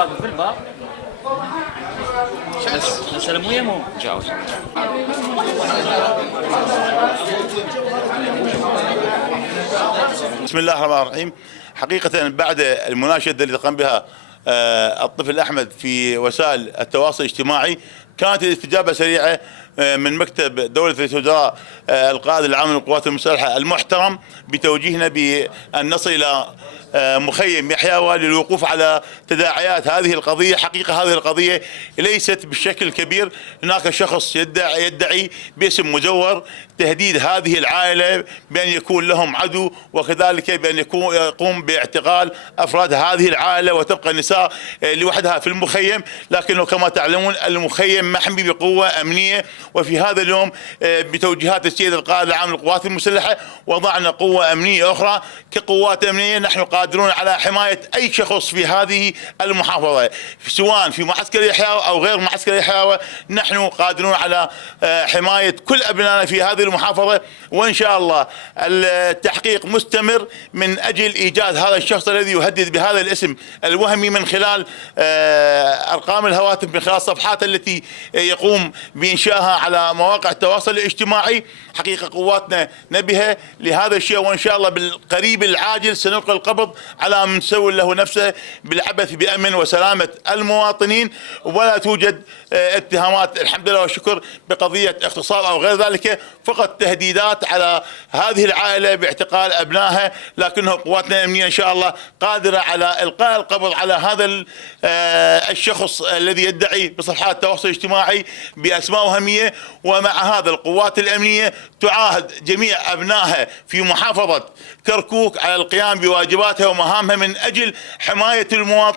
واقف في الباب. هسه مو يمو جاوز. بسم الله الرحمن الرحيم. حقيقة بعد المناشدة اللي قام بها الطفل أحمد في وسائل التواصل الاجتماعي، كانت الاستجابة سريعة من مكتب دولة رئيس الوزراء القائد العام للقوات المسلحة المحترم بتوجيهنا بأن نصل إلى مخيم يحيى للوقوف على تداعيات هذه القضية. حقيقة هذه القضية ليست بالشكل الكبير. هناك شخص يدعي باسم مزور تهديد هذه العائلة بأن يكون لهم عدو، وكذلك بأن يقوم باعتقال أفراد هذه العائلة وتبقى النساء لوحدها في المخيم. لكنه كما تعلمون المخيم محمي بقوة أمنية، وفي هذا اليوم بتوجيهات السيد القائد العام للقوات المسلحة وضعنا قوة أمنية أخرى. كقوات أمنية نحن قادرون على حماية أي شخص في هذه المحافظة، سواء في معسكر يحيى أو غير معسكر يحيى. نحن قادرون على حماية كل أبنائنا في هذه المحافظة، وإن شاء الله التحقيق مستمر من أجل إيجاد هذا الشخص الذي يهدد بهذا الاسم الوهمي من خلال أرقام الهواتف، من خلال الصفحات التي يقوم بإنشائها على مواقع التواصل الاجتماعي. حقيقة قواتنا نبهة لهذا الشيء، وإن شاء الله بالقريب العاجل سنلقي القبض على من سوي له نفسه بالعبث بأمن وسلامة المواطنين. ولا توجد اتهامات الحمد لله والشكر بقضية اغتصاب أو غير ذلك، فقط تهديدات على هذه العائلة باعتقال أبنائها. لكنه قواتنا الأمنية إن شاء الله قادرة على إلقاء القبض على هذا الشخص الذي يدعي بصفحات التواصل الاجتماعي بأسماء وهمية. ومع هذا القوات الأمنية تعاهد جميع أبنائها في محافظة كركوك على القيام بواجباتها ومهامها من أجل حماية المواطنين.